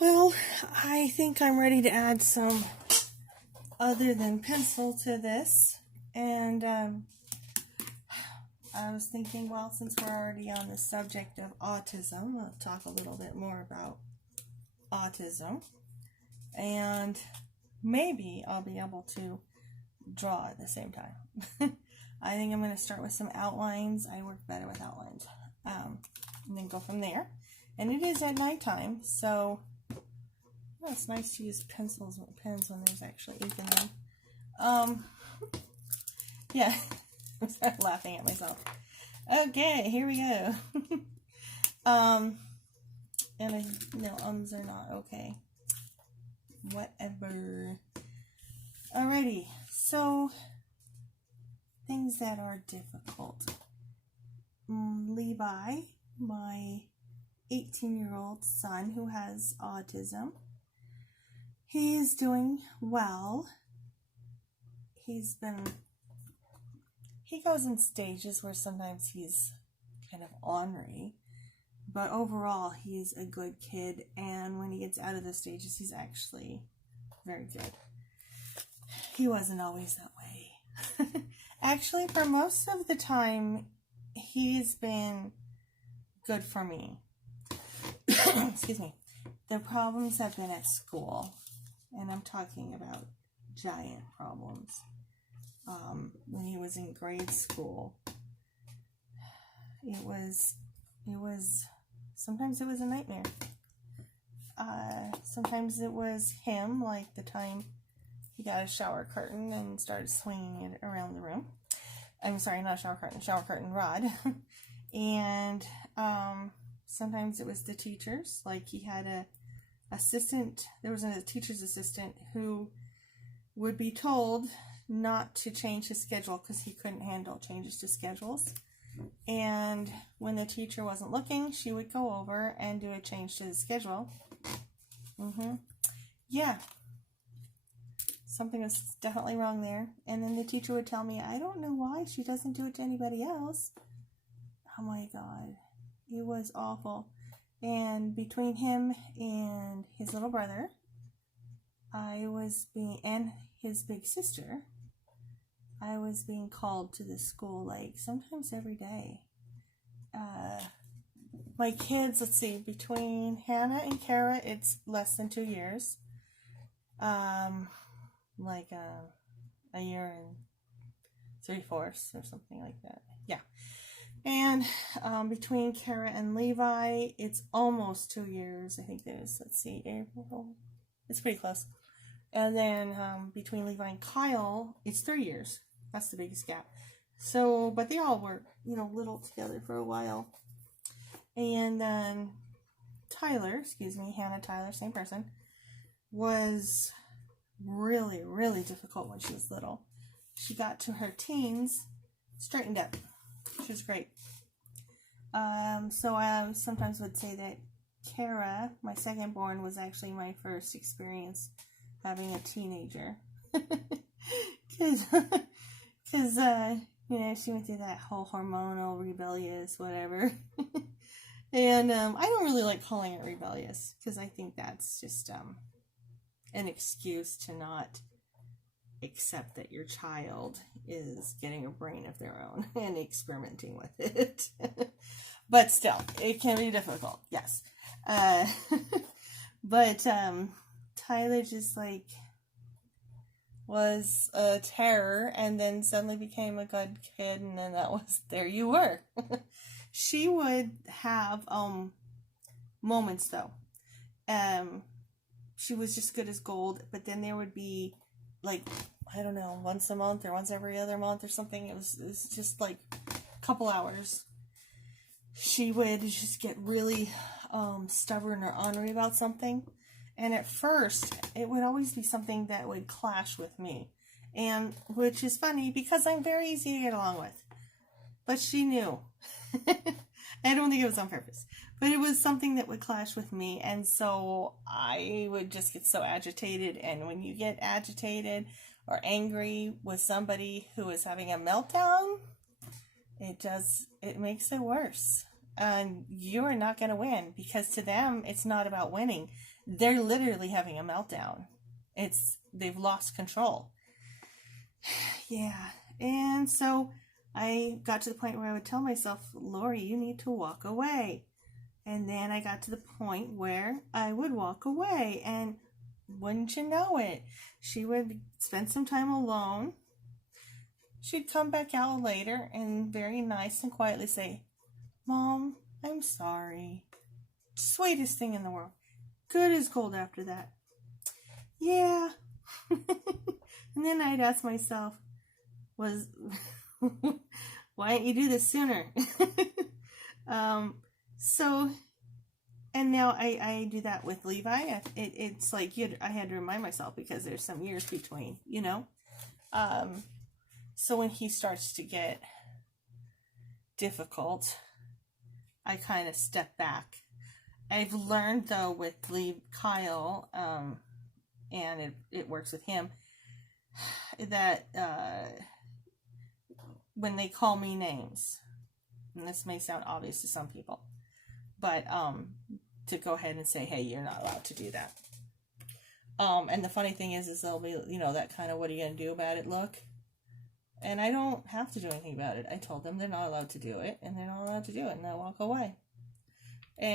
Well, I think I'm ready to add some other than pencil to this. And I was thinking, well, since we're already on the subject of autism, I'll talk a little bit more about autism. And maybe I'll be able to draw at the same time. I think I'm going to start with some outlines. I work better with outlines. And then go from there. And it is at nighttime, so it's nice to use pencils and pens when there's actually ink in them. Yeah, I started laughing at myself. Okay, here we go. And I know ums are not okay. Whatever. Alrighty, so things that are difficult. Levi, my 18-year-old son who has autism, he's doing well. He goes in stages where sometimes he's kind of ornery, but overall he's a good kid, and when he gets out of the stages, he's actually very good. He wasn't always that way. Actually, for most of the time, he's been good for me. Excuse me. The problems have been at school, and I'm talking about giant problems. When he was in grade school, sometimes it was a nightmare. Sometimes it was him, like the time he got a shower curtain and started swinging it around the room. I'm sorry, not a shower curtain rod. And sometimes it was the teachers, like he had there was a teacher's assistant who would be told not to change his schedule because he couldn't handle changes to schedules. And when the teacher wasn't looking, she would go over and do a change to the schedule. Yeah. Something was definitely wrong there. And then the teacher would tell me, I don't know why she doesn't do it to anybody else. Oh my God. It was awful. And between him and his little brother, and his big sister, I was being called to the school like sometimes every day. My kids, let's see, between Hannah and Kara, it's less than 2 years. Like a year and 3/4 or something like that. Yeah. And between Kara and Levi, it's almost 2 years. I think there's, let's see, April. It's pretty close. And then between Levi and Kyle, it's 3 years. That's the biggest gap. So, but they all were, little together for a while. And then Hannah Tyler, same person, was really, really difficult when she was little. She got to her teens, straightened up. She was great. So I sometimes would say that Kara, my second born, was actually my first experience having a teenager. Because, she went through that whole hormonal, rebellious, whatever. And I don't really like calling it rebellious, because I think that's just an excuse to not accept that your child is getting a brain of their own and experimenting with it. But still, it can be difficult, yes. But Tyler just was a terror, and then suddenly became a good kid, and then there you were. She would have moments though. She was just good as gold, but then there would be I don't know, once a month or once every other month or something. It was just like a couple hours. She would just get really stubborn or ornery about something. And at first, it would always be something that would clash with me. And which is funny because I'm very easy to get along with. But she knew. I don't think it was on purpose. But it was something that would clash with me. And so I would just get so agitated. And when you get agitated or angry with somebody who is having a meltdown, it makes it worse. and you're not going to win, because to them, it's not about winning. They're literally having a meltdown. They've lost control. Yeah. And so I got to the point where I would tell myself, Lori, you need to walk away. And then I got to the point where I would walk away, and wouldn't you know it, she would spend some time alone. She'd come back out later and very nice and quietly say, Mom, I'm sorry. Sweetest thing in the world. Good as gold after that. Yeah. And then I'd ask myself, why didn't you do this sooner? So, and now I do that with Levi. It's like I had to remind myself, because there's some years between, you know. So when he starts to get difficult, I kind of step back. I've learned, though, with Kyle, and it works with him, that when they call me names, and this may sound obvious to some people, but to go ahead and say, hey, you're not allowed to do that. And the funny thing is they'll be, that kind of, what are you going to do about it look? And I don't have to do anything about it. I told them they're not allowed to do it, and they're not allowed to do it, and I walk away. And